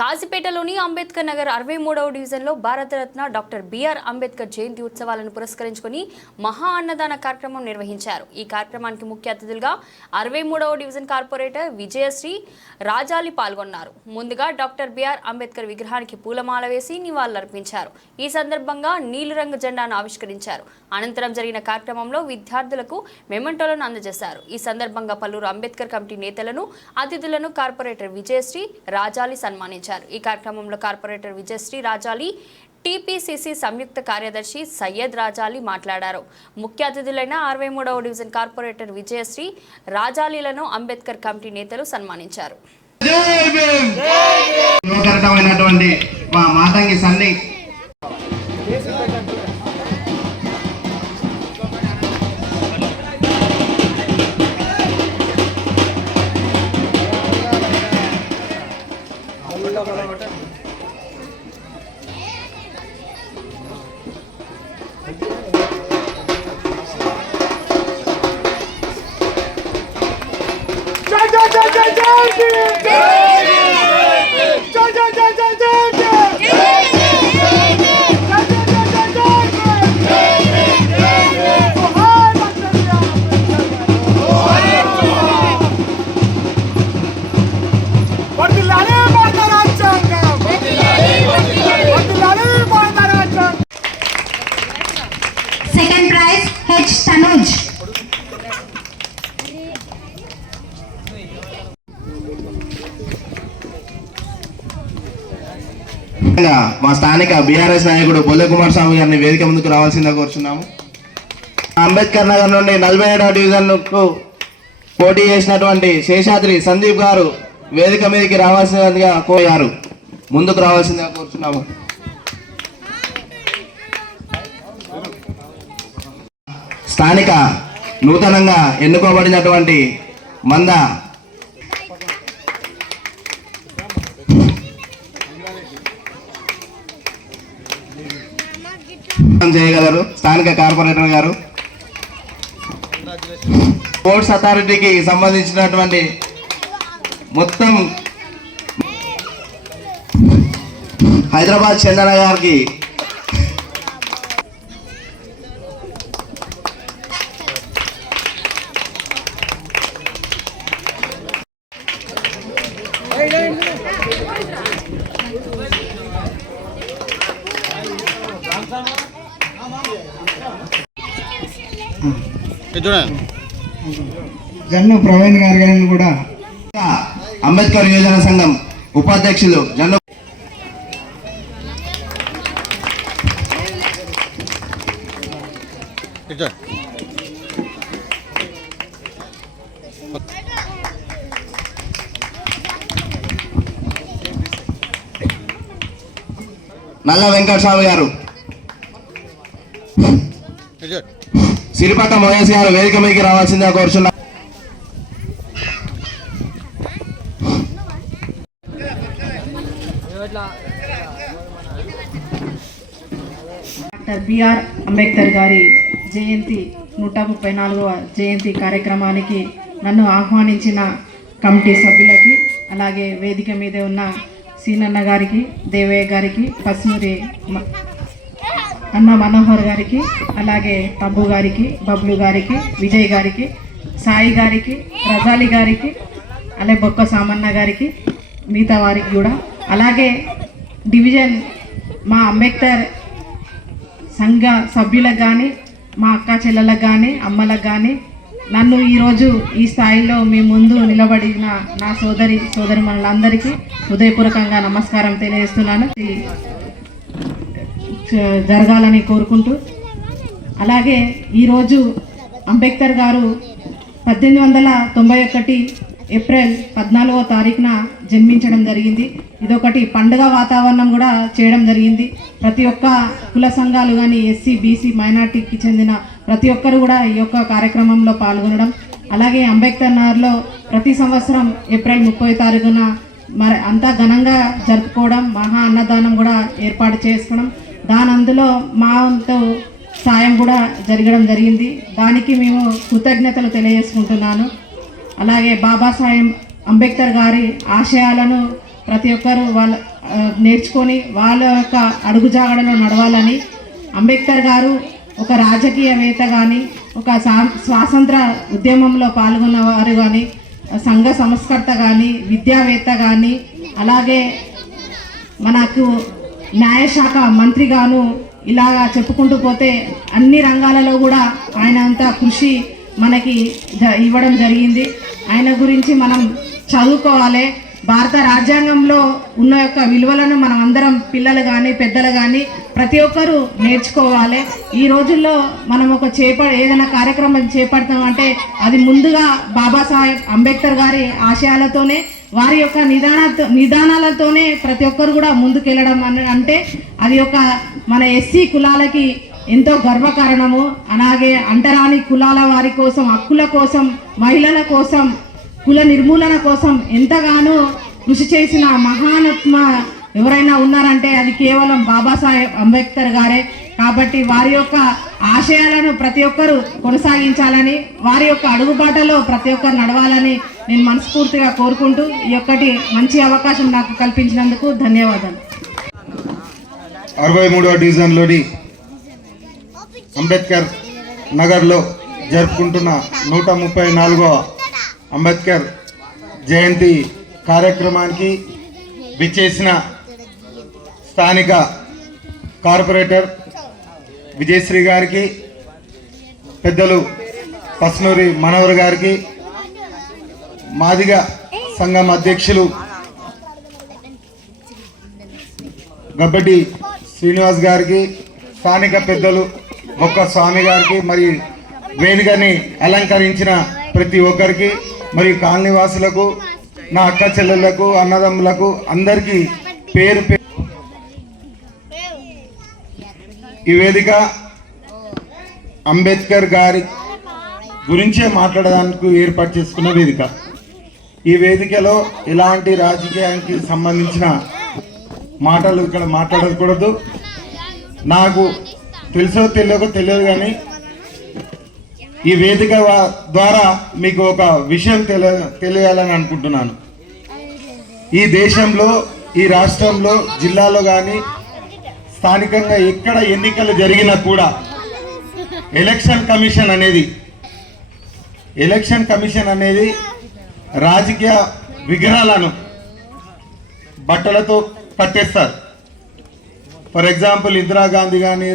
కాజీపేటలోని అంబేద్కర్ నగర్ 63వ డివిజన్లో Bharat Ratna doctor BR Ambedkar జయంతి ఉత్సవాలను పురస్కరించుకొని మహా అన్నదాన కార్యక్రమం నిర్వహించారు. ఈ కార్యక్రమానికి ముఖ్య అతిథులుగా 63వ డివిజన్ కార్పొరేటర్ విజయశ్రీ రాజాలి పాల్గొన్నారు. ముందుగా డాక్టర్ బిఆర్ అంబేద్కర్ విగ్రహానికి పూలమాల వేసి నివాళులర్పించారు. ఈ సందర్భంగా నీలిరంగు జెండాను ఆవిష్కరించారు. అనంతరం జరిగిన కార్యక్రమంలో విద్యార్థులకు మెమెంటోలను అందజేశారు. ఈ సందర్భంగా పలువురు అంబేద్కర్ కమిటీ నేతలను అతిథులను కార్పొరేటర్ విజయశ్రీ రాజాలి సన్మానించారు. ఈ కార్యక్రమంలో కార్పొరేటర్ విజయశ్రీ రాజాలి, టీపీసీసీ సంయుక్త కార్యదర్శి సయ్యద్ రాజాలి మాట్లాడారు. ముఖ్య అతిథులైన 63వ డివిజన్ కార్పొరేటర్ విజయశ్రీ రాజాలీలను అంబేద్కర్ కమిటీ నేతలు సన్మానించారు. Second prize H Tanuj. మా స్థానిక బీఆర్ఎస్ నాయకుడు బొల్లె కుమార్ స్వామి గారిని వేదిక ముందుకు రావాల్సిందిగా కోరుచున్నాము. అంబేద్కర్ నగర్ నుండి 47వ డివిజన్కు పోటీ చేసినటువంటి శేషాద్రి సందీప్ గారు వేదిక మీదకి రావాల్సిందిగా కోరారు. ముందుకు రావాల్సిందిగా కోరుచున్నాము. స్థానిక నూతనంగా ఎన్నుకోబడినటువంటి మంద చేయగలరు స్థానిక కార్పొరేటర్ గారు. స్పోర్ట్స్ అథారిటీకి సంబంధించినటువంటి మొత్తం హైదరాబాద్ చందన గారికి జన్ను ప్రవీణ్ గారిని కూడా అంబేద్కర్ యువజన సంఘం ఉపాధ్యక్షులు జన్ను నల్ల వెంకటస్వామి గారు, సిరిపట్ట మోయేసి గారు వేదిక మీదకి రావాల్సిందిగా కోరుచున్నా. డాక్టర్ బిఆర్ అంబేద్కర్ గారి జయంతి 134వ జయంతి కార్యక్రమానికి నన్ను ఆహ్వానించిన కమిటీ సభ్యులకి, అలాగే వేదిక మీద ఉన్న సీనన్న గారికి, దేవయ్య గారికి, పస్నూరి అన్న మనోహర్ గారికి, అలాగే తబ్బు గారికి, బబ్లు గారికి, విజయ్ గారికి, సాయి గారికి, రజాలి గారికి, అలాగే బొక్క సామన్న గారికి, మిగతా వారికి కూడా, అలాగే డివిజన్ మా అంబేద్కర్ సంఘ సభ్యులకు కానీ, మా అక్క చెల్లెలకు కానీ, అమ్మలకు కానీ, నన్ను ఈరోజు ఈ స్థాయిలో మీ ముందు నిలబడిన నా సోదరిమణులందరికీ హృదయపూర్వకంగా నమస్కారం తెలియజేస్తున్నాను. జరగాలని కోరుకుంటూ, అలాగే ఈరోజు అంబేద్కర్ గారు 1891 ఏప్రిల్ 14వ తారీఖున జన్మించడం జరిగింది. ఇదొకటి పండుగ వాతావరణం కూడా చేయడం జరిగింది. ప్రతి ఒక్క కుల సంఘాలు కానీ, ఎస్సీ, బీసీ, మైనార్టీకి చెందిన ప్రతి ఒక్కరు కూడా ఈ యొక్క కార్యక్రమంలో పాల్గొనడం, అలాగే అంబేద్కర్ నగర్లో ప్రతి సంవత్సరం ఏప్రిల్ 30వ తారీఖున మరి అంతా ఘనంగా జరుపుకోవడం, మహా అన్నదానం కూడా ఏర్పాటు చేసుకోవడం, అందులో మా వంతు సాయం కూడా జరగడం జరిగింది. దానికి మేము కృతజ్ఞతలు తెలియజేసుకుంటున్నాను. అలాగే బాబాసాహెబ్ అంబేద్కర్ గారి ఆశయాలను ప్రతి ఒక్కరు వాళ్ళ నేర్చుకొని వాళ్ళ యొక్క అడుగుజాడలో నడవాలని, అంబేద్కర్ గారు ఒక రాజకీయవేత్త కానీ, ఒక స్వాతంత్ర ఉద్యమంలో పాల్గొన్నవారు కానీ, సంఘ సంస్కర్త కానీ, విద్యావేత్త కానీ, అలాగే మనకు న్యాయశాఖ మంత్రిగాను ఇలాగా చెప్పుకుంటూ పోతే అన్ని రంగాలలో కూడా ఆయన అంత కృషి మనకి ఇవ్వడం జరిగింది. ఆయన గురించి మనం చదువుకోవాలి. భారత రాజ్యాంగంలో ఉన్న యొక్క విలువలను మనం అందరం పిల్లలు కానీ పెద్దలు కానీ ప్రతి ఒక్కరూ నేర్చుకోవాలి. ఈ రోజుల్లో మనం ఒక ఏదైనా కార్యక్రమం చేపడతామంటే అది ముందుగా బాబాసాహెబ్ అంబేద్కర్ గారి ఆశయాలతోనే, వారి యొక్క నిదానాలతోనే ప్రతి ఒక్కరు కూడా ముందుకెళ్ళడం అంటే అది ఒక మన ఎస్సీ కులాలకి ఎంతో గర్వకారణము. అలాగే అంటరాని కులాల వారి కోసం, హక్కుల కోసం, మహిళల కోసం, కుల నిర్మూలన కోసం ఎంతగానో కృషి చేసిన మహానత్మ ఎవరైనా ఉన్నారంటే అది కేవలం బాబాసాహెబ్ అంబేద్కర్ గారే. కాబట్టి వారి యొక్క ఆశయాలను ప్రతి ఒక్కరూ కొనసాగించాలని, వారి యొక్క అడుగుబాటలో ప్రతి ఒక్కరు నడవాలని నేను మనస్ఫూర్తిగా కోరుకుంటూ ఈ యొక్కటి మంచి అవకాశం నాకు కల్పించినందుకు ధన్యవాదాలు. 63వ డివిజన్లోని అంబేద్కర్ నగర్లో జరుపుకుంటున్న 134వ అంబేద్కర్ జయంతి కార్యక్రమానికి విచ్చేసిన స్థానిక కార్పొరేటర్ విజయశ్రీ గారికి, పెద్దలు పస్నూరి మనోహర్ గారికి, మాదిగ సంఘం అధ్యక్షులు గబ్బటి శ్రీనివాస్ గారికి, స్థానిక పెద్దలు బొక్క స్వామి గారికి, మరి వేదికని అలంకరించిన ప్రతి ఒక్కరికి, మరియు కాలనీవాసులకు, నా అక్క చెల్లెళ్లకు, అన్నదమ్ములకు అందరికీ పేరు ఈ వేదిక అంబేద్కర్ గారి గురించే మాట్లాడడానికి ఏర్పాటు చేసుకున్న వేదిక. ఈ వేదికలో ఎలాంటి రాజకీయానికి సంబంధించిన మాటలు ఇక్కడ మాట్లాడకూడదు. నాకు తెలుసో తెలియదు కానీ ఈ వేదిక ద్వారా మీకు ఒక విషయం తెలియాలని అనుకుంటున్నాను. ఈ దేశంలో, ఈ రాష్ట్రంలో, జిల్లాలో కానీ స్థానికంగా ఎక్కడ ఎన్నికలు జరిగినా కూడా ఎలక్షన్ కమిషన్ అనేది రాజకీయ విగ్రహాలను బట్టలతో కట్టేస్తారు. ఫర్ ఎగ్జాంపుల్ ఇందిరాగాంధీ కానీ,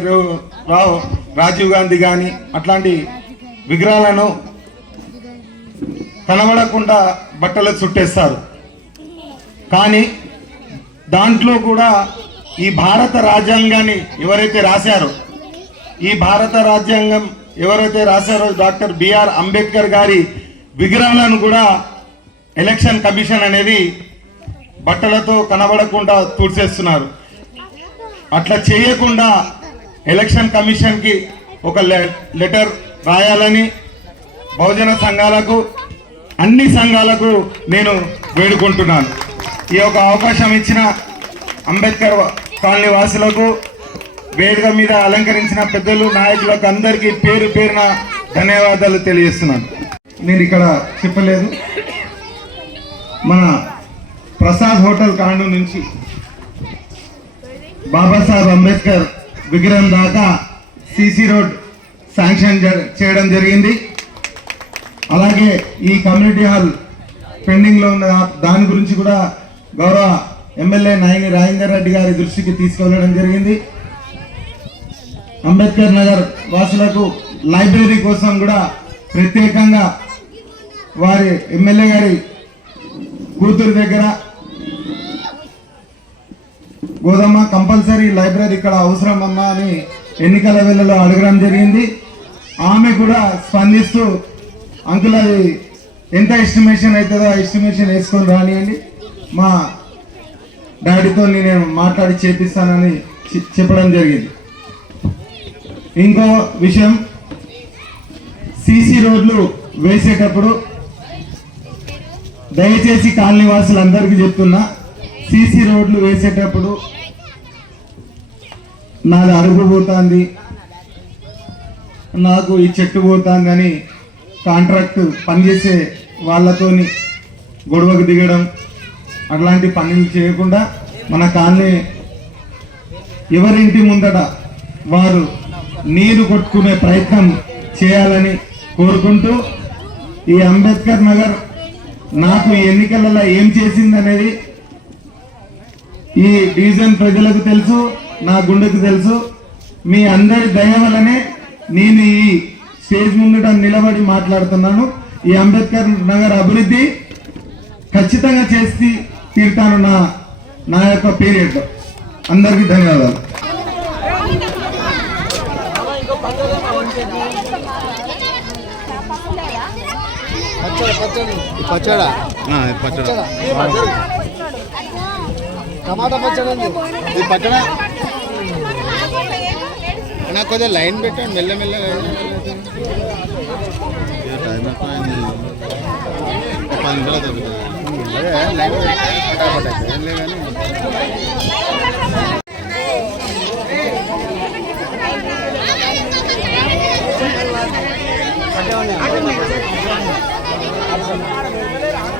రాజీవ్ గాంధీ కానీ అట్లాంటి విగ్రహాలను కనబడకుండా బట్టలు చుట్టేస్తారు. కానీ దాంట్లో కూడా ఈ భారత రాజ్యాంగాన్ని ఎవరైతే రాశారో డాక్టర్ బిఆర్ అంబేద్కర్ గారి విగ్రహాలను కూడా ఎలక్షన్ కమిషన్ అనేది బట్టలతో కనబడకుండా తుడిచేస్తున్నారు. అట్లా చేయకుండా ఎలక్షన్ కమిషన్కి ఒక లెటర్ రాయాలని బహుజన సంఘాలకు, అన్ని సంఘాలకు నేను వేడుకుంటున్నాను. ఈ యొక్క అవకాశం ఇచ్చిన అంబేద్కర్ కాలనీ వాసులకు, వేదిక మీద అలంకరించిన పెద్దలు, నాయకులకు అందరికీ పేరు పేరున ధన్యవాదాలు తెలియజేస్తున్నాను. నేను ఇక్కడ చెప్పలేదు, మన ప్రసాద్ హోటల్ కాండు నుంచి బాబాసాహెబ్ అంబేద్కర్ విగ్రహం దాకా సిసి రోడ్ శాంక్షన్ చేయడం జరిగింది. అలాగే ఈ కమ్యూనిటీ హాల్ పెండింగ్లో ఉన్న దాని గురించి కూడా గౌరవ ఎమ్మెల్యే నాయని రాజేందర్ రెడ్డి గారి దృష్టికి తీసుకెళ్లడం జరిగింది. అంబేద్కర్ నగర్ వాసులకు లైబ్రరీ కోసం కూడా ప్రత్యేకంగా వారి ఎమ్మెల్యే గారి కూతురు దగ్గర గోదమ్మ కంపల్సరీ లైబ్రరీ ఇక్కడ అవసరం అమ్మా అని ఎన్నికల వేళలో అడగడం జరిగింది. ఆమె కూడా స్పందిస్తూ అంకుల్ అది ఎంత ఎస్టిమేషన్ అవుతుందో ఆ ఎస్టిమేషన్ వేసుకొని రానియండి, మా డాడీతో నేను మాట్లాడి చేపిస్తానని చెప్పడం జరిగింది. ఇంకో విషయం, సీసీ రోడ్లు వేసేటప్పుడు దయచేసి కాలనీ వాసులందరికీ చెప్తున్నా, సీసీ రోడ్లు వేసేటప్పుడు నాది అడుగు పోతుంది, నాకు ఈ చెట్టు పోతుంది అని కాంట్రాక్ట్ పనిచేసే వాళ్ళతోని గొడవకు దిగడం, అట్లాంటి పనులు చేయకుండా మన కాలనీ ఎవరింటి ముందట వారు నీరు కొట్టుకునే ప్రయత్నం చేయాలని కోరుకుంటూ ఈ అంబేద్కర్ నగర్ నాకు ఎన్నికలలో ఏం చేసిందనేది ఈ డివిజన్ ప్రజలకు తెలుసు, నా గుండెకు తెలుసు. మీ అందరి దయ వల్లనే నేను ఈ స్టేజ్ ముందట నిలబడి మాట్లాడుతున్నాను. ఈ అంబేద్కర్ నగర్ అభివృద్ధి ఖచ్చితంగా చేసి తీరుతాను నా యొక్క పీరియడ్. అందరికీ ధన్యవాదాలు. పచ్చడా టమాటా పచ్చడి ఇది పచ్చడా నాకు కొద్దిగా లైన్ పెట్టండి మెల్లమెల్లగా టైం అయిపోయింది 10 నిమిషాలు తగ్గుతుంది అదే లైన్ ఏం లేదు కానీ